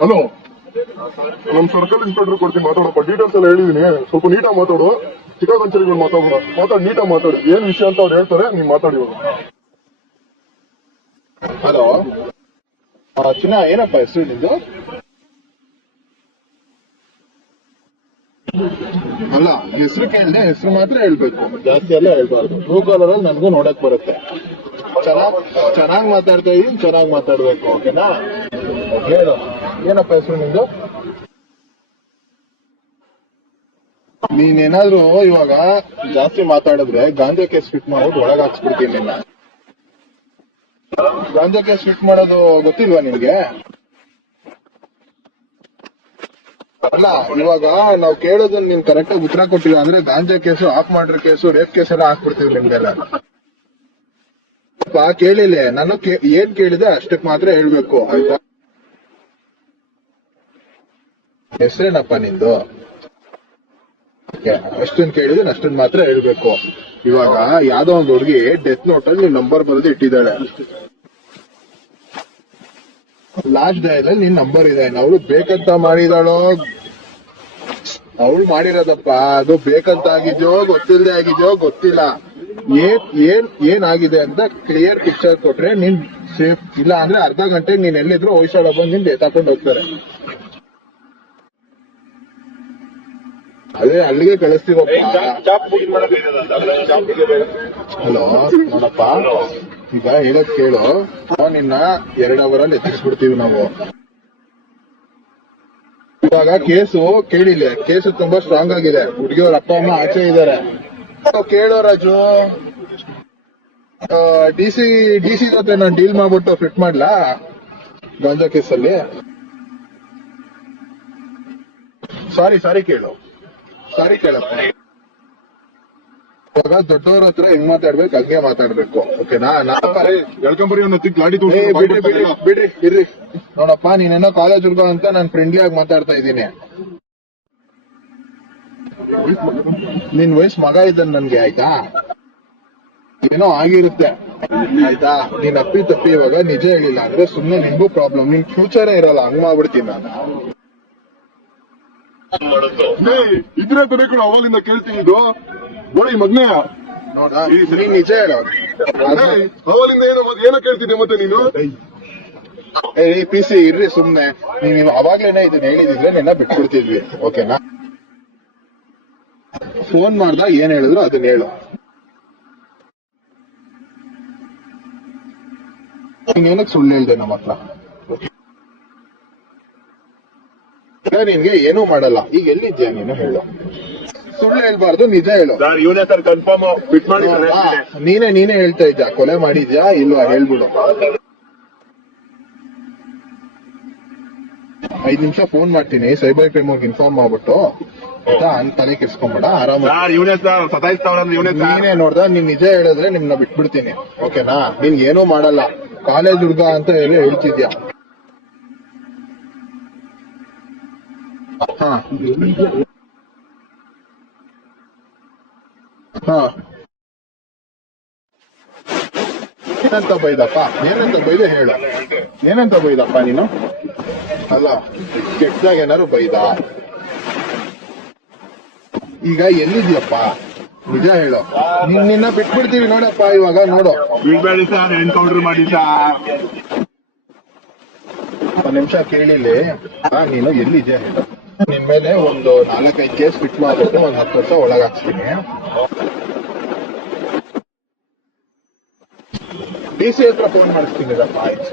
Hello, ನಮ್ circle inspector ಕೊಡ್ತೀನಿ ಮಾತಾಡಪ್ಪ. Details ಎಲ್ಲ ಹೇಳಿದೀನಿ, ಸ್ವಲ್ಪ ನೀಟಾಗಿ ಮಾತಾಡು. ಚಿಕ್ಕಗೊಂಚರಿಗಳು ಮಾತಾಡಿ ನೀಟಾಗಿ ಮಾತಾಡಿ. ಏನ್ ವಿಷಯ ಅಂತ ಅವ್ರು ಹೇಳ್ತಾರೆ, ನೀನ್ ಮಾತಾಡಿ. ಹಲೋ ಚಿನ್ನ, ಏನಪ್ಪ ಹೆಸರು ನಿಂದು? ಅಲ್ಲ, ಹೆಸರು ಕೇಳಿದೆ, ಹೆಸರು ಮಾತ್ರ ಹೇಳ್ಬೇಕು, ಜಾಸ್ತಿ ಎಲ್ಲ ಹೇಳ್ಬಾರ್ದು. ಟ್ರೂ ಕಾಲರ್ ಅಲ್ಲಿ ನನ್ಗೂ ನೋಡಕ್ ಬರುತ್ತೆ. ಚೆನ್ನಾಗ್ ಮಾತಾಡ್ತಾ ಇದೀನಿ, ಚೆನ್ನಾಗ್ ಮಾತಾಡ್ಬೇಕು, ಓಕೆನಾ? ಹೇಳು, ಏನಪ್ಪ ಹೆಸರು ನಿಂದು? ನೀನೇನಾದ್ರೂ ಇವಾಗ ಜಾಸ್ತಿ ಮಾತಾಡಿದ್ರೆ ಗಾಂಜಾ ಕೇಸ್ ಫಿಟ್ ಮಾಡ್ಬಿಟ್ಟು ಒಳಗ್ ಹಾಕ್ಸ್ಬಿಡ್ತೀನಿ ನಿನ್ನ. ಗಾಂಜಾ ಕೇಸ್ ಫಿಟ್ ಮಾಡೋದು ಗೊತ್ತಿಲ್ವಾ ನಿನ್ಗೆ? ಅಲ್ಲ, ಇವಾಗ ನಾವ್ ಕೇಳೋದನ್ನ ನೀನ್ ಕರೆಕ್ಟ್ ಆಗಿ ಉತ್ತರ ಕೊಟ್ಟಿಲ್ಲ ಅಂದ್ರೆ ಗಾಂಜಾ ಕೇಸು, ಆಫ್ ಮರ್ಡರ್ ಕೇಸು, ರೇಪ್ ಕೇಸ್ ಎಲ್ಲ ಹಾಕ್ಬಿಡ್ತೀವಿ ನಿಮ್ಗೆಲ್ಲ. ಕೇಳಿಲ್ಲ, ನಾನು ಏನ್ ಕೇಳಿದೆ ಅಷ್ಟಕ್ ಮಾತ್ರ ಹೇಳ್ಬೇಕು, ಆಯ್ತಾ? ಹೆಸರೇನಪ್ಪ ನಿಂದು? ಅಷ್ಟನ್ ಕೇಳಿದ್ರೆ ಅಷ್ಟನ್ ಮಾತ್ರ ಹೇಳ್ಬೇಕು. ಇವಾಗ ಯಾವ್ದೋ ಒಂದು ಹುಡುಗಿ ಡೆತ್ ನೋಟ್ ಅಲ್ಲಿ ನಿನ್ ನಂಬರ್ ಬರೆದು ಇಟ್ಟಿದ್ದಾಳೆ. ಲಾಸ್ಟ್ ಡೇ ಅಲ್ಲಿ ನಿನ್ ನಂಬರ್ ಇದೆ. ಅವಳು ಬೇಕಂತ ಮಾಡಿದಾಳೋ, ಅವಳು ಮಾಡಿರೋದಪ್ಪ. ಅದು ಬೇಕಂತ ಆಗಿದ್ಯೋ ಗೊತ್ತಿಲ್ಲದೆ ಆಗಿದ್ಯೋ ಗೊತ್ತಿಲ್ಲ. ಏನಾಗಿದೆ ಅಂತ ಕ್ಲಿಯರ್ ಪಿಕ್ಚರ್ ಕೊಟ್ರೆ ನೀನ್ ಸೇಫ್. ಇಲ್ಲ ಅಂದ್ರೆ ಅರ್ಧ ಗಂಟೆಗೆ ನೀನ್ ಎಲ್ಲಿದ್ರು ಹೊಯ್ಸಳ ಬಂದು ನಿನ್ ಎತ್ತಾಕೊಂಡು ಹೋಗ್ತಾರೆ. ಅದೇ ಅಲ್ಲಿಗೆ ಕಳಿಸ್ತೀವಪ್ಪ. ಹಲೋ ನೋಡಪ್ಪ, ಈಗ ಹೇಳಕ್ ಕೇಳು, ನಿನ್ನ 2 ಅವರಲ್ಲಿ ಎತ್ತಿಸ್ಬಿಡ್ತೀವಿ ನಾವು. ಇವಾಗ ಕೇಸು ಕೇಳಿಲ್ಲ, ಕೇಸು ತುಂಬಾ ಸ್ಟ್ರಾಂಗ್ ಆಗಿದೆ. ಹುಡುಗಿಯವ್ರ ಅಪ್ಪ ಅಮ್ಮ ಆಚೆ ಇದ್ದಾರೆ. ಕೇಳೋ ರಾಜು, ಡಿ ಸಿ ಜೊತೆ ನಾನು ಡೀಲ್ ಮಾಡ್ಬಿಟ್ಟು ಫಿಟ್ ಮಾಡ್ಲಾ ಗಾಂಜಾ ಕೇಸಲ್ಲಿ? ಸಾರಿ ಕೇಳು, ಸಾರಿ ಕೇಳಪ್ಪ. ಇವಾಗ ದೊಡ್ಡವ್ರ ಹತ್ರ ಹೆಂಗ್ ಮಾತಾಡ್ಬೇಕು ಹಂಗೆ ಮಾತಾಡ್ಬೇಕು, ಓಕೆನಾ? ಬಿಡ್ರಿ ಇರ್ರಿ. ನೋಡಪ್ಪ, ನೀನೇನೋ ಕಾಲೇಜ್ ಹುಡ್ಗ ಅಂತ ನಾನು ಫ್ರೆಂಡ್ಲಿ ಆಗಿ ಮಾತಾಡ್ತಾ ಇದ್ದೀನಿ. ನಿನ್ ವಯಸ್ಸು ಮಗ ಇದ್ದಾನೆ ನನ್ಗೆ, ಆಯ್ತಾ? ಏನೋ ಆಗಿರುತ್ತೆ, ಆಯ್ತಾ? ನೀನ್ ತಪ್ಪಿ ಇವಾಗ ನಿಜ ಹೇಳಿಲ್ಲ ಅಂದ್ರೆ ಸುಮ್ನೆ ನಿನ್ಗೂ ಪ್ರಾಬ್ಲಮ್, ನಿನ್ ಫ್ಯೂಚರೇ ಇರಲ್ಲ. ಹಂಗ್ ಮಾಡ್ಬಿಡ್ತೀನಿ ನಾನು. ಇದ್ರೆ ಕೊನೆ ಕೂಡ ಅವಾಗಿಂದ ಕೇಳ್ತಿದ್ದು ಬೋಳಿ ಮಗ್ನೆ. ನೋಡ, ನೀನ್ ನಿಜ ಹೇಳೋದು ಅವಲಿಂದ ಏನೋ ಕೇಳ್ತಿದ್ದೆ ಮತ್ತೆ ನೀನು. ಪಿ ಸಿ ಇರ್ರಿ ಸುಮ್ನೆ. ನೀನು ಅವಾಗ್ಲೇನೆ ಇದನ್ನ ಹೇಳಿದಿದ್ರೆ ನಿನ್ನ ಬಿಟ್ಬಿಡ್ತಿದ್ವಿ, ಓಕೆನಾ? ಫೋನ್ ಮಾಡ್ದ ಏನ್ ಹೇಳಿದ್ರು ಅದನ್ನ ಹೇಳು. ನೀನೇನಕ್ ಸುಳ್ಳು ಹೇಳ್ದೆ ನಮ್ಮ ಹತ್ರ? ನಿನ್ಗೆ ಏನೂ ಮಾಡಲ್ಲ. ಈಗ ಎಲ್ಲಿದ್ಯಾ ನೀನು ಹೇಳು. ಸುಳ್ಳು ಹೇಳ್ಬಾರ್ದು, ನಿಜ ಹೇಳು. ನೀನೇ ಹೇಳ್ತಾ ಇದ್ಯಾ, ಕೊಲೆ ಮಾಡಿದ್ಯಾ ಇಲ್ವಾ ಹೇಳ್ಬಿಡು. 5 ನಿಮಿಷ ಫೋನ್ ಮಾಡ್ತೀನಿ, ಸೈಬರ್ ಕ್ರೈಮ್ಗೆ ಇನ್ಫಾರ್ಮ್ ಮಾಡ್ಬಿಟ್ಟು, ಆಯ್ತಾ? ತಲೆ ಕೆಡ್ಸ್ಕೊಂಬೇಡ, ಆರಾಮ. ನೀನೇ ನೋಡ್ದ, ನೀನ್ ನಿಜ ಹೇಳಿದ್ರೆ ನಿಮ್ನ ಬಿಟ್ಬಿಡ್ತೀನಿ, ಓಕೆನಾ? ನಿನ್ ಏನೂ ಮಾಡಲ್ಲ. ಕಾಲೇಜ್ ಹುಡ್ಗ ಅಂತ ಹೇಳಿ ಹೇಳ್ತಿದ್ಯಾ. ಹಾ ಏನಂತ ಬೈದಪ್ಪ? ಏನಂತ ಬೈದೆ ಹೇಳು. ಏನಂತ ಬೈದಪ್ಪ ನೀನು? ಅಲ್ಲ, ಕೆಟ್ಟದಾಗ ಏನಾರು ಬೈದ? ಈಗ ಎಲ್ಲಿದ್ಯಪ್ಪ ನಿಜ ಹೇಳು. ನಿನ್ನ ಬಿಟ್ಬಿಡ್ತೀವಿ ನೋಡಪ್ಪ. ಇವಾಗ ನೋಡು, ಬಿಡ್ಬೇಡಿ ಸರ್, ಎನ್ಕೌಂಟರ್ ಮಾಡಿ ಸರ್. 1 ನಿಮಿಷ ಕೇಳಿಲ್ಲಿ. ನೀನು ಎಲ್ಲಿದ್ಯಾ ಹೇಳು. ನಿನ್ ಮೇಲೆ ಒಂದು 4-5 ಕೇಸ್ ಫಿಟ್ ಮಾಡ್ಬಿಟ್ಟು 10 ವರ್ಷ ಒಳಗ್ ಹಾಕ್ಸ್ತೀನಿ. ಡಿ ಸಿ ಹತ್ರ ಫೋನ್ ಮಾಡಿಸ್ತೀನಿ. ಆಯ್ತು.